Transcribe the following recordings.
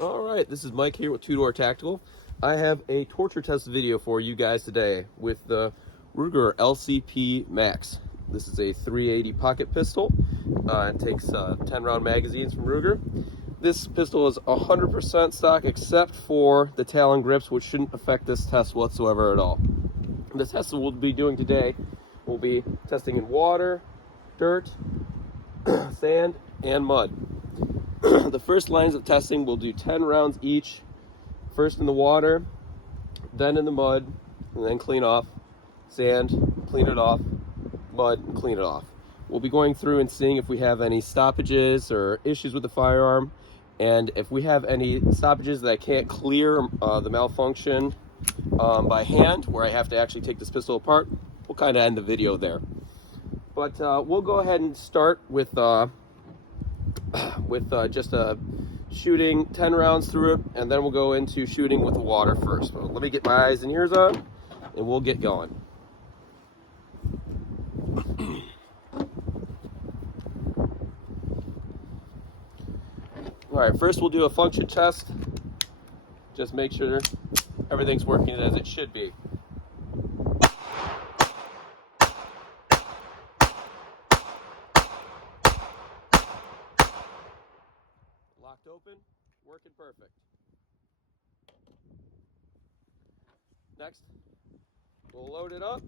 All right, this is Mike here with Two Door Tactical. I have a torture test video for you guys today with the Ruger LCP Max. This is a 380 pocket pistol. It takes 10 round magazines from Ruger. This pistol is 100% stock except for the Talon grips, which shouldn't affect this test whatsoever at all. The test we'll be doing today will be testing in water, dirt, sand, and mud. The first lines of testing, we'll do 10 rounds each. First in the water, then in the mud, and then clean off. Sand, clean it off. Mud, clean it off. We'll be going through and seeing if we have any stoppages or issues with the firearm. And if we have any stoppages that I can't clear the malfunction by hand, where I have to actually take this pistol apart, we'll kind of end the video there. But we'll go ahead and start with just shooting 10 rounds through it, and then we'll go into shooting with the water first. So let me get my eyes and ears on, and we'll get going. All right, first we'll do a function test. Just make sure everything's working as it should be. Locked open, working perfect. Next, we'll load it up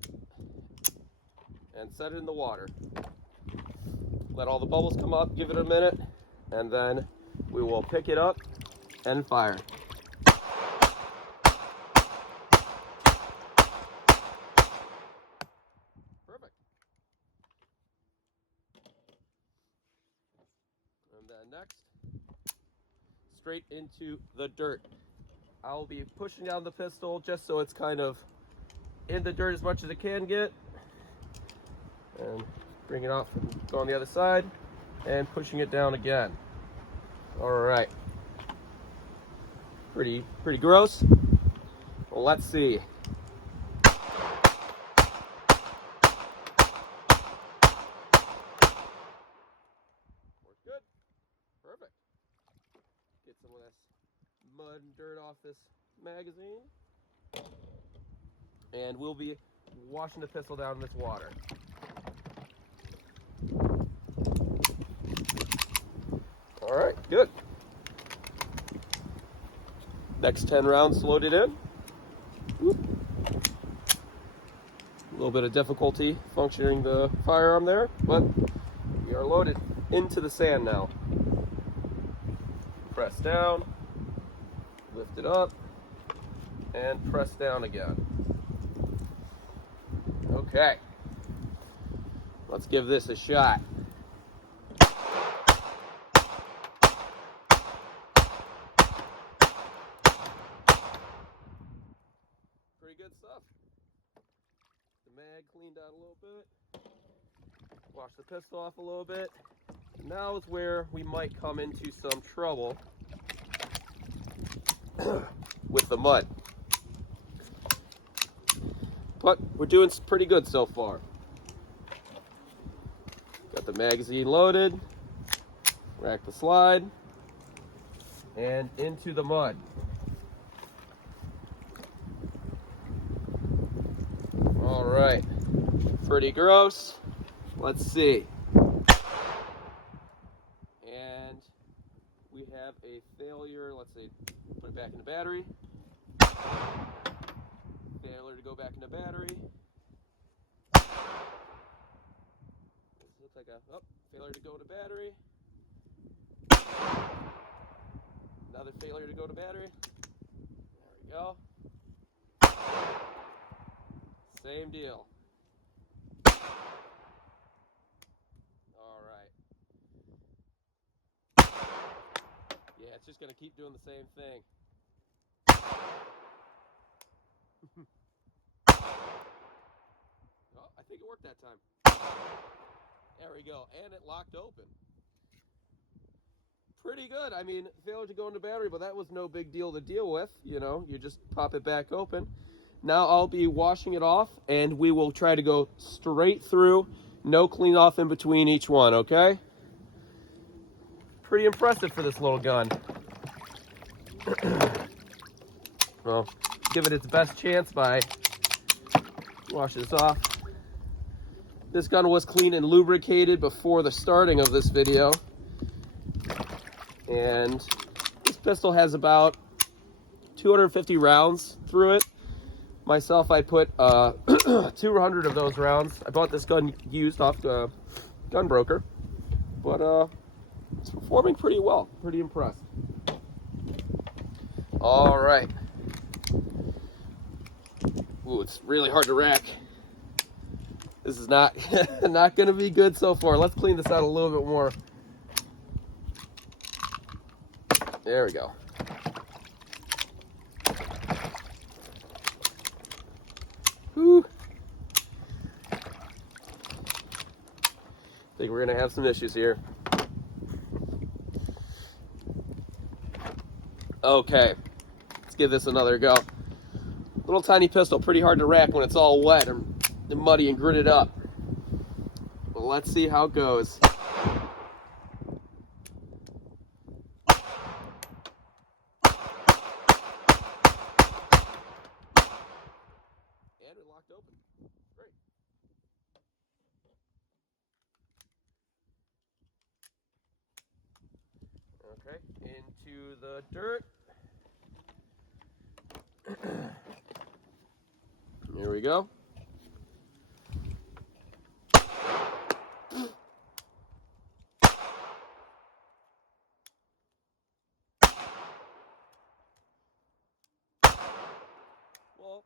and set it in the water. Let all the bubbles come up, give it a minute, and then we will pick it up and fire. Perfect. And then next, straight into the dirt. I'll be pushing down the pistol just so it's kind of in the dirt as much as it can get. And bring it off, go on the other side, and pushing it down again. All right. Pretty gross. Well, let's see. Works good. Perfect. Get some of this mud and dirt off this magazine. And we'll be washing the pistol down in this water. All right, good. Next 10 rounds loaded in. Whoop. A little bit of difficulty functioning the firearm there, but we are loaded into the sand now. Press down, lift it up, and press down again. Okay, let's give this a shot. Pretty good stuff. The mag cleaned out a little bit. Wash the pistol off a little bit. Now is where we might come into some trouble with the mud. But we're doing pretty good so far. Got the magazine loaded. Rack the slide. And into the mud. All right. Pretty gross. Let's see. And we have a failure. Let's see. Put it back in the battery. Failure to go back in the battery. This looks like a failure to go to battery. Another failure to go to battery. There we go. Same deal. All right. Yeah, it's just going to keep doing the same thing. Oh, I think it worked that time. There we go. And it locked open. Pretty good. I mean, failure to go into battery, but that was no big deal to deal with. You know, you just pop it back open. Now I'll be washing it off, and we will try to go straight through, no clean off in between each one, okay? Pretty impressive for this little gun. Well, give it its best chance by wash this off. This gun was cleaned and lubricated before the starting of this video. And this pistol has about 250 rounds through it. Myself, I put 200 of those rounds. I bought this gun used off the gun broker, but it's performing pretty well. Pretty impressed. All right. Ooh, it's really hard to rack. This is not not going to be good so far. Let's clean this out a little bit more. There we go. Whew. Think we're gonna have some issues here. Okay, let's give this another go. Little tiny pistol, pretty hard to rack when it's all wet and muddy and gritted up. Well, let's see how it goes. And it locked open. Great. Okay, into the dirt. Here we go. Well,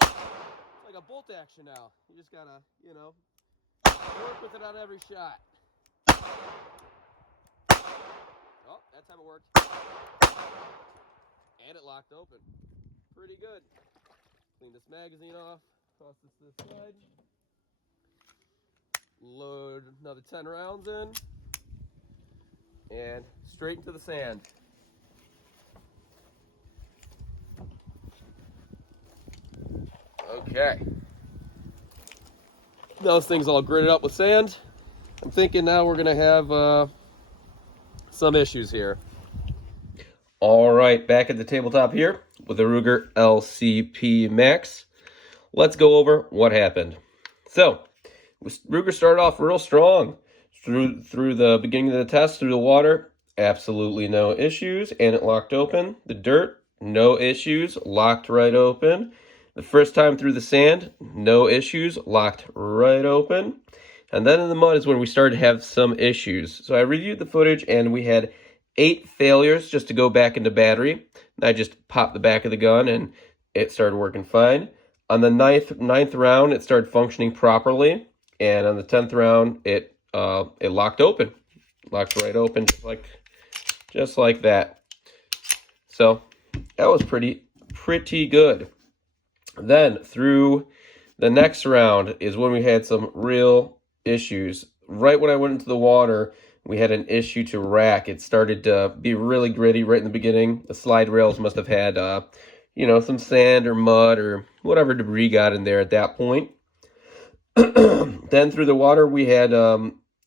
it's like a bolt action now. You just gotta, work with it on every shot. Oh, that time it worked. And it locked open. Pretty good. Clean this magazine off. Toss this to the side. Load another 10 rounds in. And straight into the sand. Okay. Those things all gritted up with sand. I'm thinking now we're going to have some issues here. All right, back at the tabletop here with the Ruger LCP Max. Let's go over what happened. So, Ruger started off real strong through the beginning of the test, through the water, absolutely no issues, and it locked open. The dirt, no issues, locked right open. The first time through the sand, no issues, locked right open. And then in the mud is when we started to have some issues. So I reviewed the footage and we had 8 failures just to go back into battery. And I just popped the back of the gun and it started working fine. On the ninth round, it started functioning properly. And on the 10th round, it locked open. Locked right open, just like that. So that was pretty good. Then through the next round is when we had some real issues. Right when I went into the water, we had an issue to rack. It started to be really gritty right in the beginning. The slide rails must have had, some sand or mud or whatever debris got in there at that point. Then through the water, we had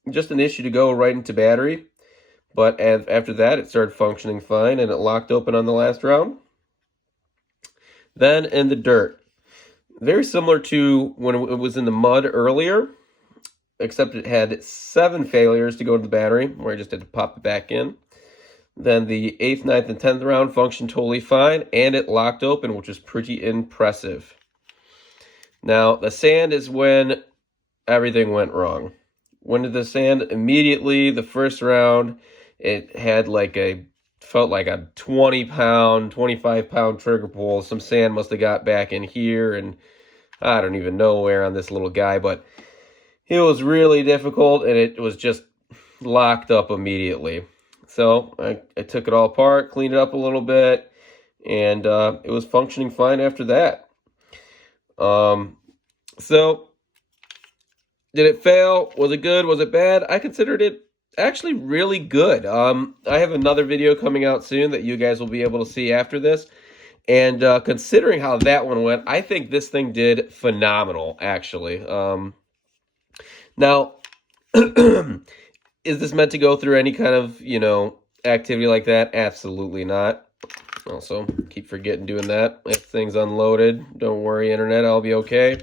just an issue to go right into battery. But after that, it started functioning fine and it locked open on the last round. Then in the dirt, very similar to when it was in the mud earlier, except it had 7 failures to go to the battery, where I just had to pop it back in. Then the 8th, 9th, and 10th round functioned totally fine, and it locked open, which is pretty impressive. Now, the sand is when everything went wrong. When did the sand? Immediately, the first round, it had felt like a 20-pound, 25-pound trigger pull. Some sand must have got back in here, and I don't even know where on this little guy, but it was really difficult, and it was just locked up immediately. So I took it all apart, cleaned it up a little bit, and it was functioning fine after that. So did it fail? Was it good? Was it bad? I considered it actually really good. I have another video coming out soon that you guys will be able to see after this. And considering how that one went, I think this thing did phenomenal, actually. Now, is this meant to go through any kind of, activity like that? Absolutely not. Also, keep forgetting doing that. If thing's unloaded, don't worry, internet, I'll be okay.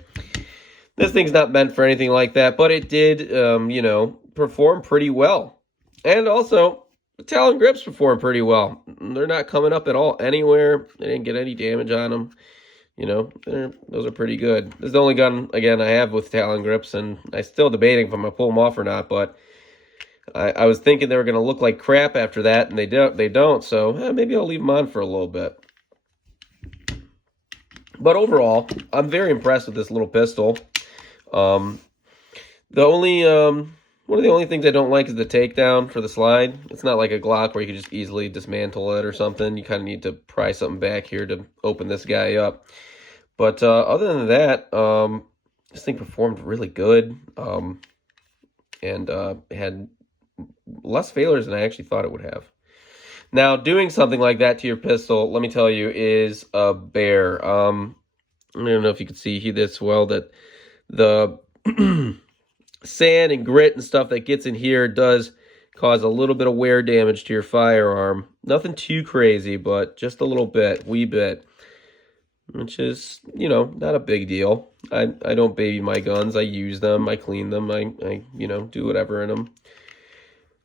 This thing's not meant for anything like that, but it did, you know, perform pretty well. And also, the Talon grips perform pretty well. They're not coming up at all anywhere. They didn't get any damage on them. You know, those are pretty good. This is the only gun, again, I have with Talon grips, and I'm still debating if I'm going to pull them off or not, but I was thinking they were going to look like crap after that, and they don't, so maybe I'll leave them on for a little bit. But overall, I'm very impressed with this little pistol. One of the only things I don't like is the takedown for the slide. It's not like a Glock where you can just easily dismantle it or something. You kind of need to pry something back here to open this guy up. But other than that, this thing performed really good, and had less failures than I actually thought it would have. Now, doing something like that to your pistol, let me tell you, is a bear. I don't know if you can see this well, that the sand and grit and stuff that gets in here does cause a little bit of wear damage to your firearm. Nothing too crazy, but just a little bit, wee bit. Which is, you know, not a big deal. I don't baby my guns. I use them. I clean them. I you know, do whatever in them.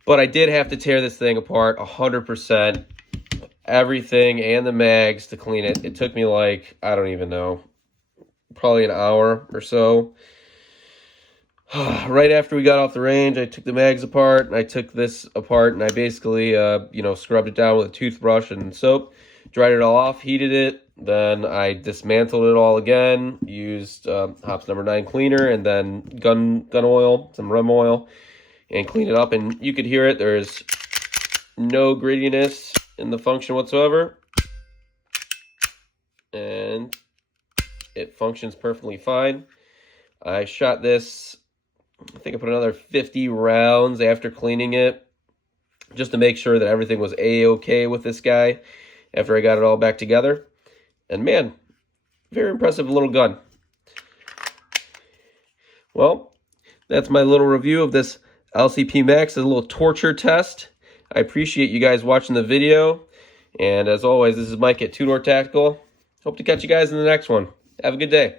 But I did have to tear this thing apart 100%. Everything and the mags to clean it. It took me like, I don't even know, probably an hour or so. Right after we got off the range, I took the mags apart, and I took this apart, and I basically, you know, scrubbed it down with a toothbrush and soap, dried it all off, heated it, then I dismantled it all again, used Hops No. 9 cleaner, and then gun oil, some rum oil, and cleaned it up, and you could hear it. There's no grittiness in the function whatsoever, and it functions perfectly fine. I shot this, I think I put another 50 rounds after cleaning it, just to make sure that everything was A-okay with this guy after I got it all back together. And man, very impressive little gun. Well, that's my little review of this LCP Max, a little torture test. I appreciate you guys watching the video. And as always, this is Mike at Two Door Tactical. Hope to catch you guys in the next one. Have a good day.